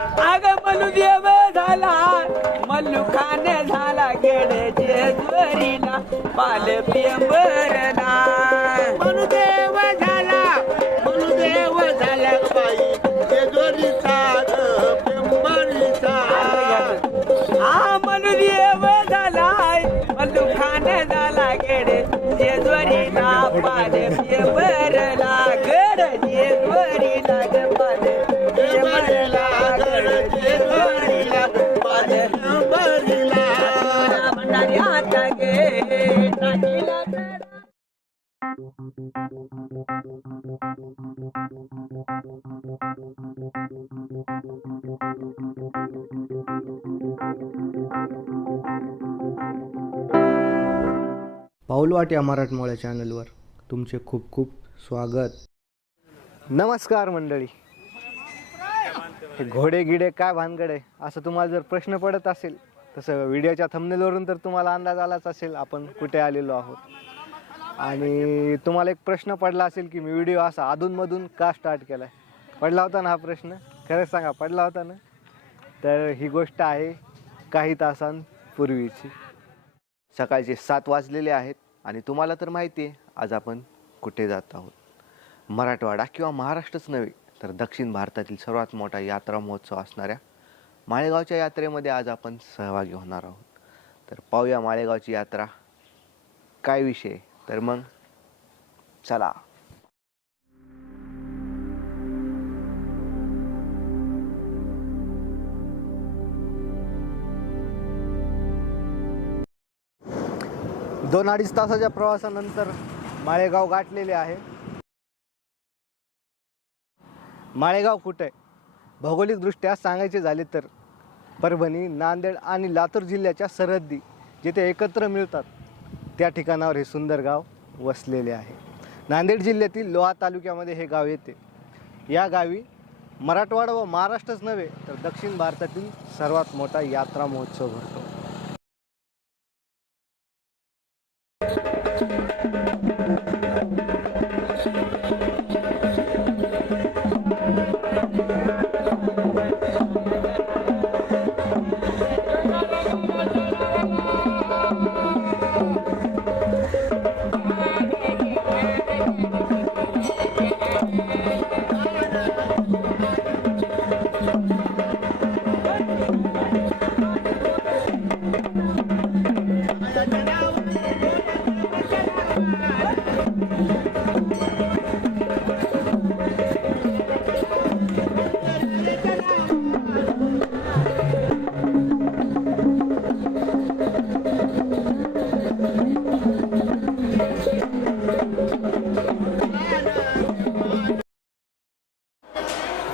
अग मलू देव झाला मल्लू खान झाला गेडचे ज्वरीला पाल पिंबरला मनुदेव झाला मनुदेव झाला बाई जेजोरीचा पेंबरीचा हा मलू देव झालाय मल्लू खान झाला गेडे जेजवरीला पाल पिंबरला गड जेजवरीला पाऊलवाट या मराठमोळ्या चॅनलवर. तुमचे खूप खूप स्वागत. नमस्कार मंडळी. हे घोडे गिडे काय भानगड आहे? असं तुम्हाला जर प्रश्न पडत असेल तसं व्हिडिओच्या थंबनेलवरून तर तुम्हाला अंदाज आलाच असेल आपण कुठे आलेलो आहोत. आणि तुम्हाला एक प्रश्न पडला असेल की मी व्हिडिओ असा अधूनमधून का स्टार्ट केला आहे पडला होता ना हा प्रश्न? खरंच सांगा पडला होता ना? तर ही गोष्ट आहे काही तासांपूर्वीची सकाळचे सात वाजलेले आहेत आणि तुम्हाला तर माहिती आहे आज आपण कुठे जात आहोत? मराठवाडा किंवा महाराष्ट्रच नव्हे तर दक्षिण भारतातील सर्वात मोठा यात्रा महोत्सव असणाऱ्या माळेगावच्या यात्रेमध्ये आज आपण सहभागी होणार आहोत. तर पाहूया माळेगावची यात्रा काय विषय तर मग चला. दोन अडीच तासाच्या प्रवासानंतर माळेगाव गाठलेले आहे. माळेगाव कुठे? आहे भौगोलिकदृष्ट्या सांगायचे झाले तर परभणी नांदेड आणि लातूर जिल्ह्याच्या सरहद्दी जिथे एकत्र मिळतात. त्या ठिकाणावर हे सुंदर गाव वसलेले आहे. नांदेड जिल्ह्यातील लोहा तालुक्यामध्ये हे गाव येते. या गावी मराठवाडा व महाराष्ट्रच नव्हे तर दक्षिण भारतातील सर्वात मोठा यात्रा महोत्सव भरतो.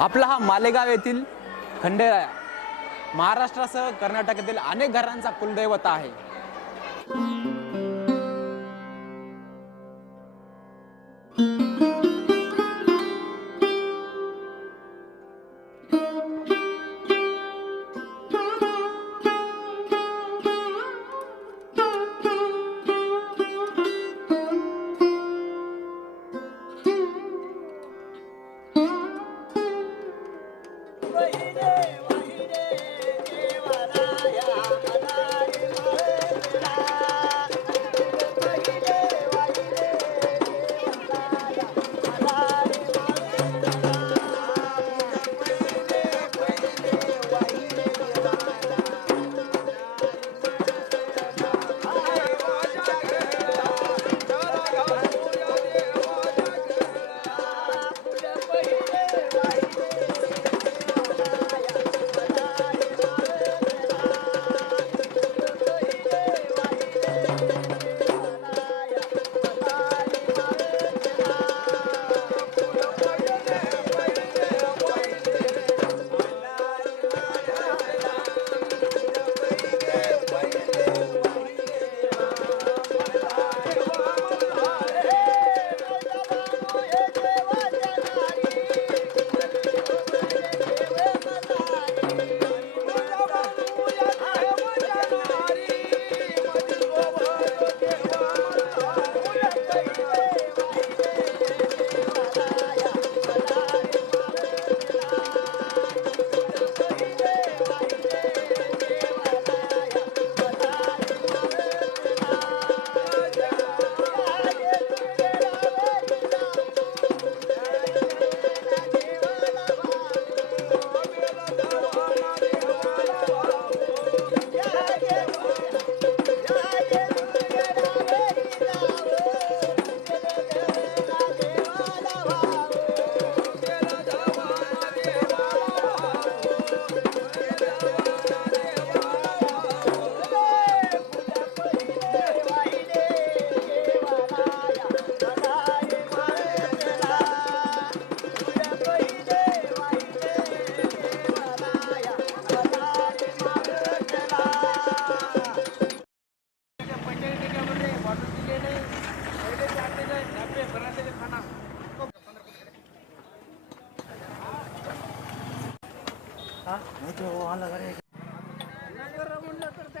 आपला हा मालेगाव येथील खंडेराया महाराष्ट्रासह कर्नाटकातील अनेक घरांचा कुलदैवत आहे.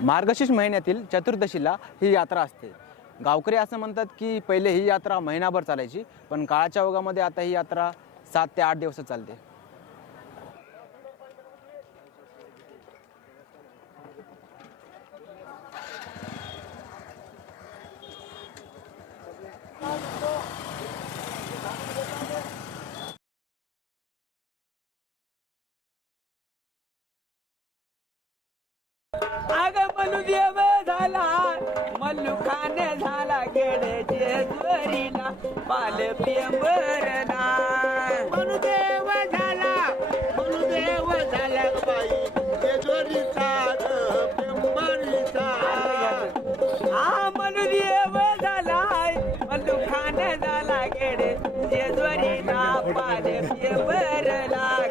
मार्गशीर्ष महिन्यातील चतुर्दशीला ही यात्रा असते. गावकरी असं म्हणतात की पहिले ही यात्रा महिनाभर चालायची पण काळाच्या ओघामध्ये आता ही यात्रा सात ते आठ दिवस चालते. स्वरीला मनुदेव झाला मनुदेव झाला बाई जेजुरीचा पेंबरीचा हा मनु झालाय मल्लू झाला गेडे जेजवरीला बाल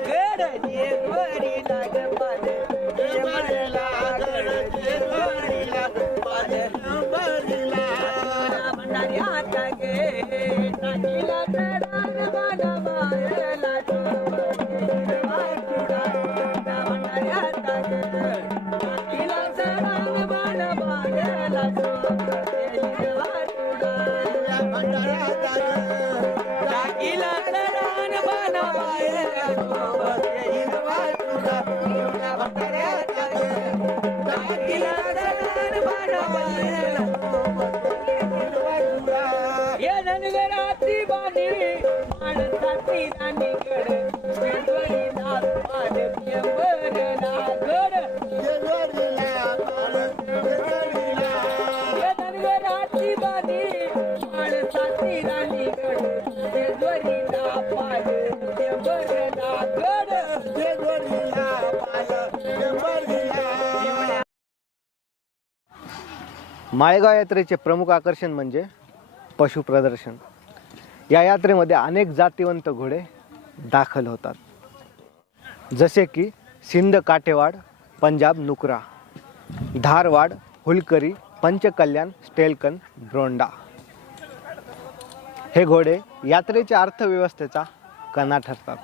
गड जेजवरीला पेंबरीला गड पेंबरीला भंडारी आता गे. la माळेगाव यात्रेचे प्रमुख आकर्षण म्हणजे पशु प्रदर्शन. या यात्रेमध्ये अनेक जातीवंत घोडे दाखल होतात. जसे की सिंध काठेवाड पंजाब नुकरा धारवाड हुलकरी पंचकल्याण स्टेलकन ब्रोंडा हे घोडे यात्रेच्या अर्थव्यवस्थेचा कणा ठरतात.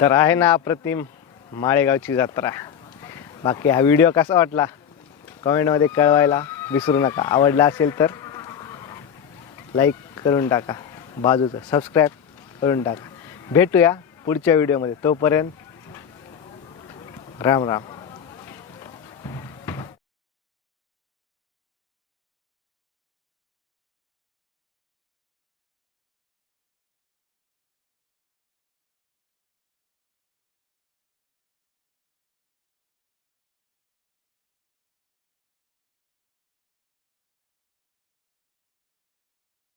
तर आहे ना अप्रतिम माळेगावची जत्रा. बाकी हा व्हिडिओ कसा वाटला? कमेंटमध्ये कळवायला विसरू नका. आवडला असेल तर लाईक करून टाका. बाजूचं सबस्क्राईब करून टाका. भेटूया पुढच्या व्हिडिओमध्ये. तोपर्यंत राम राम.